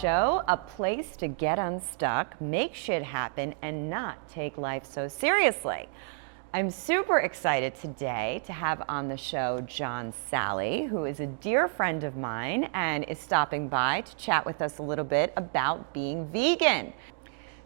Show, a place to get unstuck, make shit happen, and not take life so seriously. I'm super excited today to have on the show John Salley, who is a dear friend of mine and is stopping by to chat with us a little bit about being vegan.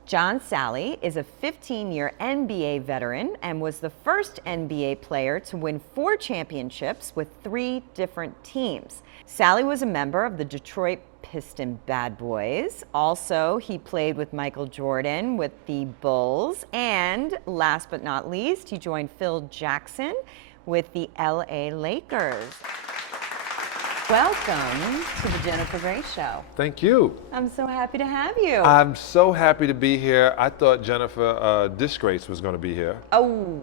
John Salley is a 15-year NBA veteran and was the first NBA player to win 4 championships with 3 different teams. Salley was a member of the Detroit Piston Bad Boys. Also, he played with Michael Jordan with the Bulls. And last but not least, he joined Phil Jackson with the LA Lakers. Welcome to the Jennifer Grace Show. Thank you. I'm so happy to have you. I'm so happy to be here. I thought Jennifer Disgrace was going to be here. Oh,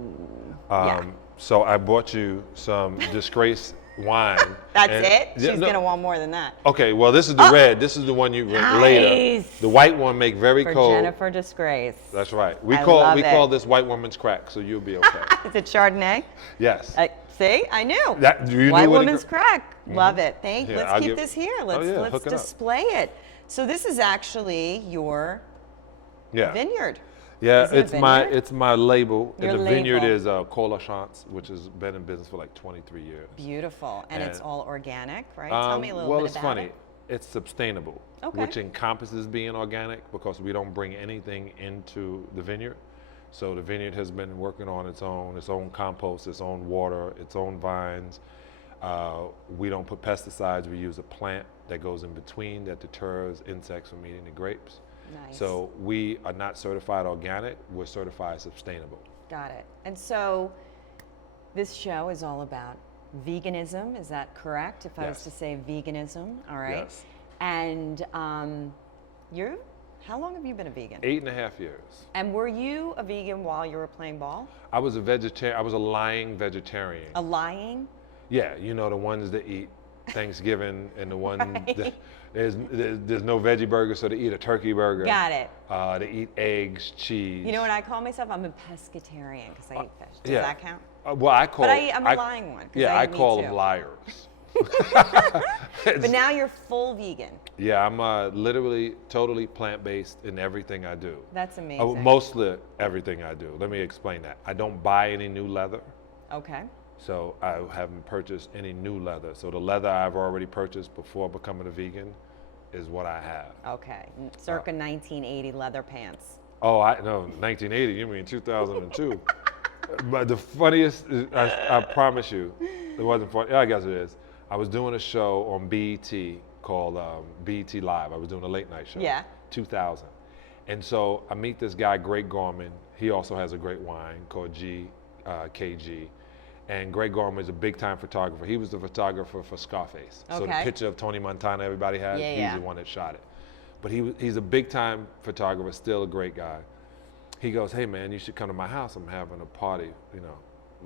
yeah. So I bought you some Disgrace wine. That's it? She's going to want more than that. Okay, well, this is the red. This is the one you nice. Later. The white one make very For cold. Jennifer Disgrace. That's right. We I call love it. this white woman's crack, so you'll be okay. Is it Chardonnay? Yes. See, I knew. You White knew woman's crack. Love it. Let's keep this here. Let's hook it display it. So this is actually your vineyard. Yeah, Is it a vineyard? it's my label. Your and the label. vineyard is Cola Chance, which has been in business for like 23 years. Beautiful. And it's all organic, right? Tell me a little bit Well, it's about funny. it. It's sustainable, which encompasses being organic because we don't bring anything into the vineyard. So the vineyard has been working on its own compost, its own water, its own vines. We don't put pesticides. We use a plant that goes in between that deters insects from eating the grapes. Nice. So we are not certified organic. We're certified sustainable. Got it. And so this show is all about veganism. Is that correct? If I was to say veganism, all right. Yes. And how long have you been a vegan? 8.5 years. And were you a vegan while you were playing ball? I was a vegetarian. I was a lying vegetarian. A lying? Yeah, you know, the ones that eat Thanksgiving and the one that there's no veggie burger, so they eat a turkey burger. Got it. They eat eggs, cheese. You know what I call myself? I'm a pescatarian because I eat fish. Does yeah. that count? Well, I call. But I'm a lying one. Yeah, I call too. them liars. But now you're full vegan. Yeah, I'm literally totally plant-based in everything I do. That's amazing. Mostly everything I do. Let me explain that. I don't buy any new leather. Okay. So I haven't purchased any new leather. So the leather I've already purchased before becoming a vegan is what I have. Okay. Circa 1980 leather pants. Oh, no, 1980, you mean 2002. But the funniest, I promise you, it wasn't funny. I guess it is. I was doing a show on BET called BET Live. I was doing a late night show. Yeah. 2000. And so I meet this guy, Greg Gorman. He also has a great wine called KG. And Greg Gorman is a big time photographer. He was the photographer for Scarface. So the picture of Tony Montana everybody has, he's the one that shot it. But he's a big time photographer, still a great guy. He goes, hey man, you should come to my house. I'm having a party,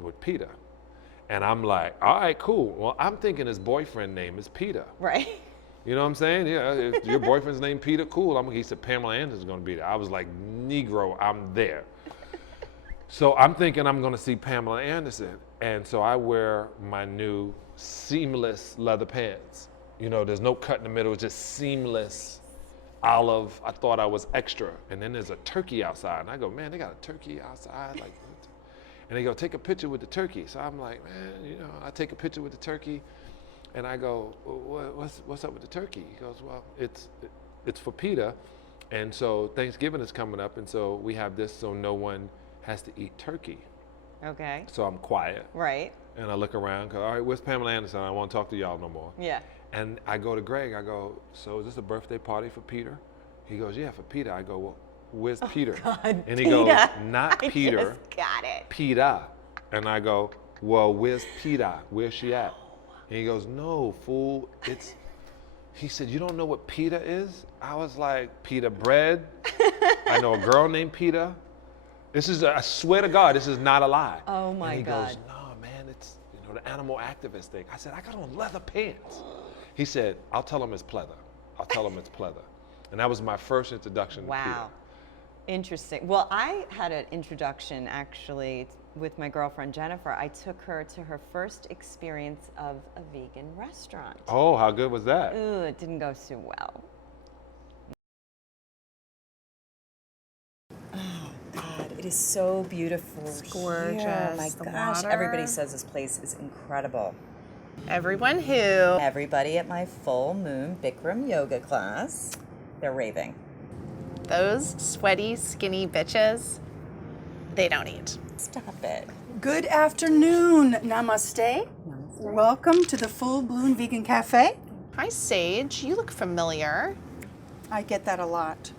with Peter. And I'm like, all right, cool. Well, I'm thinking his boyfriend name is Peter. Right. You know what I'm saying? Yeah, if your boyfriend's name Peter, cool. He said Pamela Anderson's gonna be there. I was like, Negro, I'm there. So I'm thinking I'm gonna see Pamela Anderson. And so I wear my new seamless leather pants. There's no cut in the middle, it's just seamless olive. I thought I was extra. And then there's a turkey outside. And I go, man, they got a turkey outside. And they go, take a picture with the turkey. So I'm like, man, I take a picture with the turkey. And I go, what's up with the turkey? He goes, well, it's for Peter. And so Thanksgiving is coming up. And so we have this so no one has to eat turkey. Okay. So I'm quiet. Right. And I look around, all right, where's Pamela Anderson? I don't want to talk to y'all no more. Yeah. And I go to Greg, I go, so is this a birthday party for Peter? He goes, yeah, for Peter. I go, well, where's Peter? God, and he Peter. goes, not Peter. I just got it. Peter. And I go, well, where's Peter? Where's she at? And he goes, no, fool, he said, you don't know what Peter is? I was like, Peter bread? I know a girl named Peter. I swear to God, this is not a lie. Oh my and he God. goes, no, man, it's the animal activist thing. I said, I got on leather pants. He said, I'll tell him it's pleather. I'll tell him it's pleather. And that was my first introduction to Peter. Wow. Interesting. Well, I had an introduction actually with my girlfriend Jennifer. I took her to her first experience of a vegan restaurant. Oh, how good was that? Ooh, it didn't go so well. It is so beautiful. It's gorgeous. Here. My The gosh, water. everybody says this place is incredible. Everyone who? Everybody at my full moon Bikram yoga class, they're raving. Those sweaty, skinny bitches, they don't eat. Stop it. Good afternoon. Namaste. Welcome to the Full Bloom Vegan Cafe. Hi, Sage. You look familiar. I get that a lot.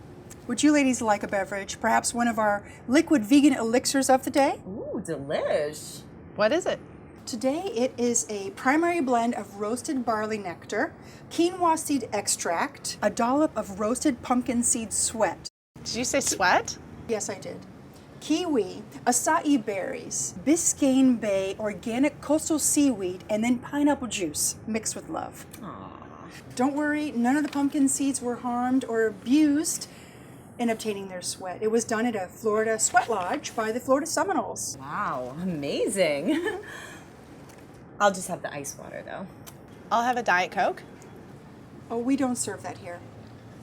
Would you ladies like a beverage? Perhaps one of our liquid vegan elixirs of the day? Ooh, delish. What is it? Today it is a primary blend of roasted barley nectar, quinoa seed extract, a dollop of roasted pumpkin seed sweat. Did you say sweat? Yes, I did. Kiwi, acai berries, Biscayne Bay organic coastal seaweed, and then pineapple juice mixed with love. Aww. Don't worry, none of the pumpkin seeds were harmed or abused in obtaining their sweat. It was done at a Florida sweat lodge by the Florida Seminoles. Wow, amazing. I'll just have the ice water though. I'll have a Diet Coke. Oh, we don't serve that here.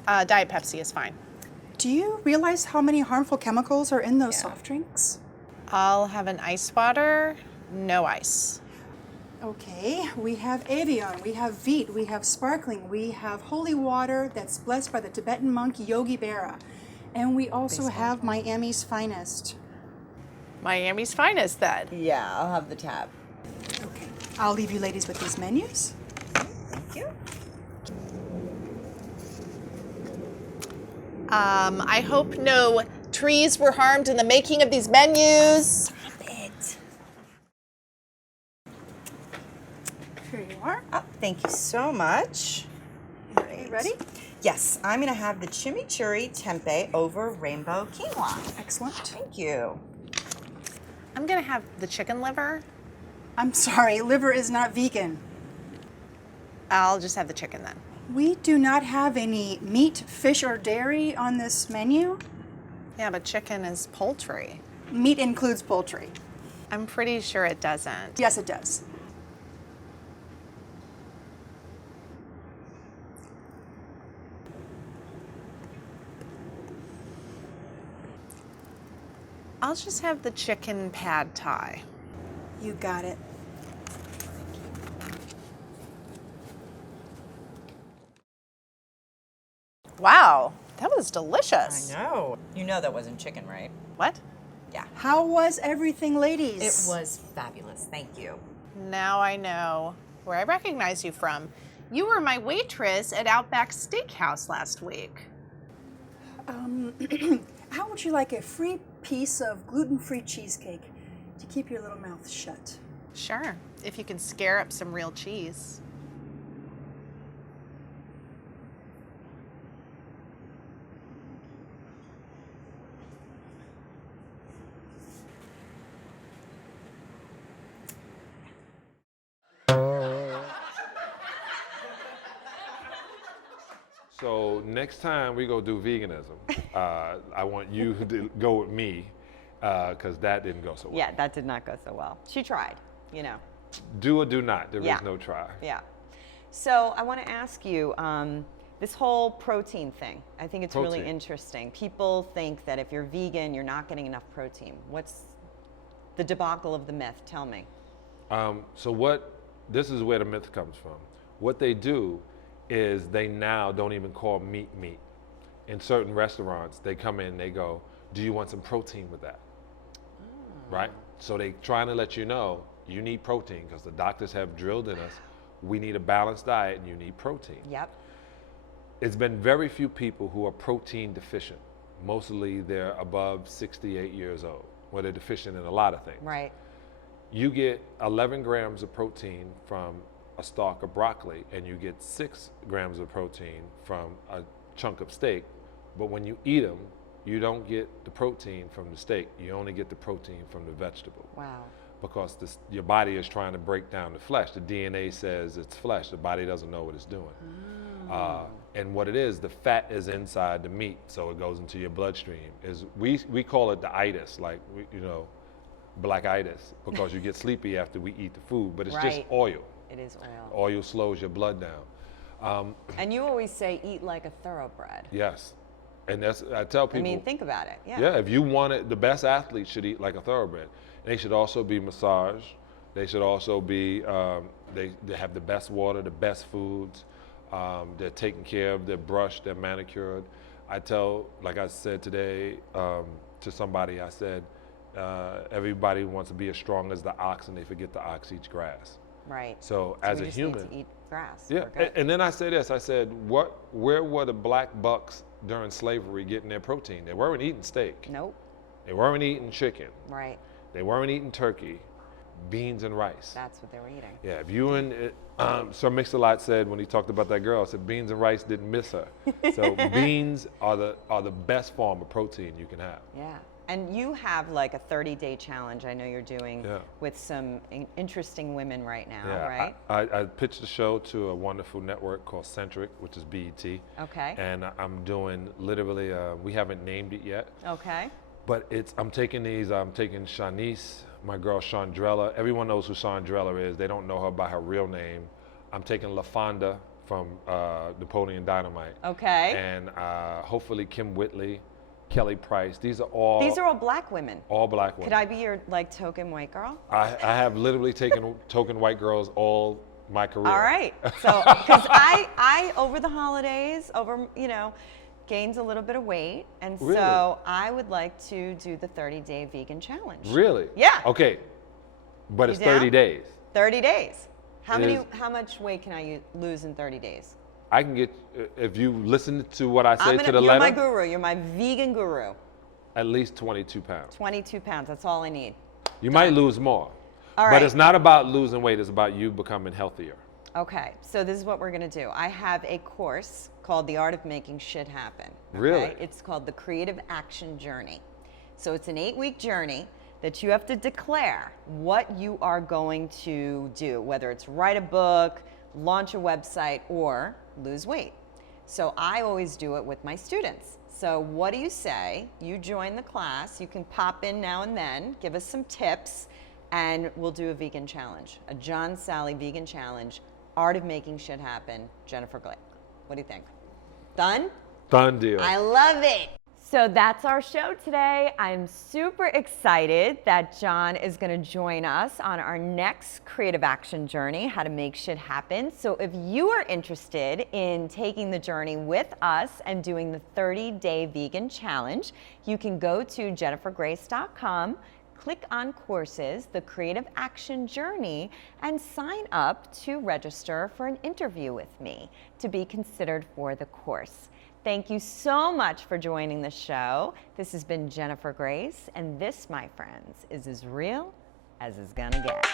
Diet Pepsi is fine. Do you realize how many harmful chemicals are in those soft drinks? I'll have an ice water, no ice. Okay, we have Evian, we have Veet, we have Sparkling, we have holy water that's blessed by the Tibetan monk Yogi Berra. And we also have Miami's Finest. Miami's finest, then. Yeah, I'll have the tab. Okay, I'll leave you ladies with these menus. Thank you. I hope no trees were harmed in the making of these menus. Stop it. Here you are. Oh, thank you so much. Okay, ready? Yes, I'm gonna have the chimichurri tempeh over rainbow quinoa. Excellent. Thank you. I'm gonna have the chicken liver. I'm sorry, liver is not vegan. I'll just have the chicken then. We do not have any meat, fish, or dairy on this menu. Yeah, but chicken is poultry. Meat includes poultry. I'm pretty sure it doesn't. Yes, it does. I'll just have the chicken pad thai. You got it. Wow, that was delicious. I know. You know that wasn't chicken, right? What? Yeah. How was everything, ladies? It was fabulous. Thank you. Now I know where I recognize you from. You were my waitress at Outback Steakhouse last week. How would you like a free piece of gluten-free cheesecake to keep your little mouth shut? Sure, if you can scare up some real cheese. So next time we go do veganism, I want you to go with me because that didn't go so well. Yeah, that did not go so well. She tried, you know. Do or do not. There Yeah. is no try. Yeah. So I want to ask you this whole protein thing. I think it's really Protein. interesting. People think that if you're vegan, you're not getting enough protein. What's the debacle of the myth? Tell me. This is where the myth comes from. What they do is they now don't even call meat. In certain restaurants, they come in and they go, do you want some protein with that? Right? So they trying to let you know you need protein because the doctors have drilled in us, we need a balanced diet and you need protein. Yep. It's been very few people who are protein deficient. Mostly they're above 68 years old, where they're deficient in a lot of things. Right. You get 11 grams of protein from a stalk of broccoli and you get 6 grams of protein from a chunk of steak, but when you eat them, you don't get the protein from the steak, you only get the protein from the vegetable. Wow. Because your body is trying to break down the flesh. The DNA says it's flesh, the body doesn't know what it's doing. And what it is, the fat is inside the meat, so it goes into your bloodstream. We call it the itis, like, blackitis, because you get sleepy after we eat the food, but it's just Right. oil. It is oil. Oil slows your blood down. And you always say eat like a thoroughbred. Yes. And that's, I tell people. I mean, think about it. Yeah. Yeah, if you want it, the best athletes should eat like a thoroughbred. They should also be massaged. They should also be, they have the best water, the best foods. They're taken care of, they're brushed, they're manicured. I tell, like I said today to somebody, I said, everybody wants to be as strong as the ox and they forget the ox eats grass. Right. So as we a just human. need to eat grass. Yeah, We're good. and then I say this, I said, where were the black bucks during slavery getting their protein? They weren't eating steak. Nope. They weren't eating chicken. Right. They weren't eating turkey, beans and rice. That's what they were eating. Yeah, if you and Sir Mix-a-Lot said when he talked about that girl, said beans and rice didn't miss her. So beans are the best form of protein you can have. Yeah. And you have like a 30-day challenge I know you're doing Yeah. with some interesting women right now, Yeah, right? I pitched the show to a wonderful network called Centric, which is BET. Okay. And I'm doing literally, we haven't named it yet, Okay. but I'm taking Shanice, my girl Chandrella. Everyone knows who Chandrella is. They don't know her by her real name. I'm taking LaFonda from Napoleon Dynamite. Okay. And hopefully Kim Whitley, Kelly Price. These are all black women. all black women. Could I be your like token white girl? I have literally taken token white girls all my career. All right. So, because I over the holidays, gained a little bit of weight, and Really? so I would like to do the 30-day vegan challenge. Really? Yeah. Okay. But it's You down? 30 days. 30 days. It How much weight can I lose in 30 days? I can get, if you listen to what I say to the You're letter, my guru. You're my vegan guru. at least 22 pounds. 22 pounds. That's all I need. You might lose more. All But right. it's not about losing weight, it's about you becoming healthier. Okay, so this is what we're gonna do. I have a course called The Art of Making Shit Happen. Okay? Really? It's called the Creative Action Journey. So it's an 8-week journey that you have to declare what you are going to do, whether it's write a book, launch a website, or lose weight. So I always do it with my students. So what do you say? You join the class, you can pop in now and then, give us some tips, and we'll do a vegan challenge, a John Salley vegan challenge, Art of Making Shit Happen, Jennifer Glick. What do you think? Done? Done deal. I love it. So that's our show today. I'm super excited that John is going to join us on our next creative action journey, how to make shit happen. So if you are interested in taking the journey with us and doing the 30-day vegan challenge, you can go to jennifergrace.com, click on courses, the creative action journey, and sign up to register for an interview with me to be considered for the course. Thank you so much for joining the show. This has been Jennifer Grace, and this, my friends, is as real as it's gonna get.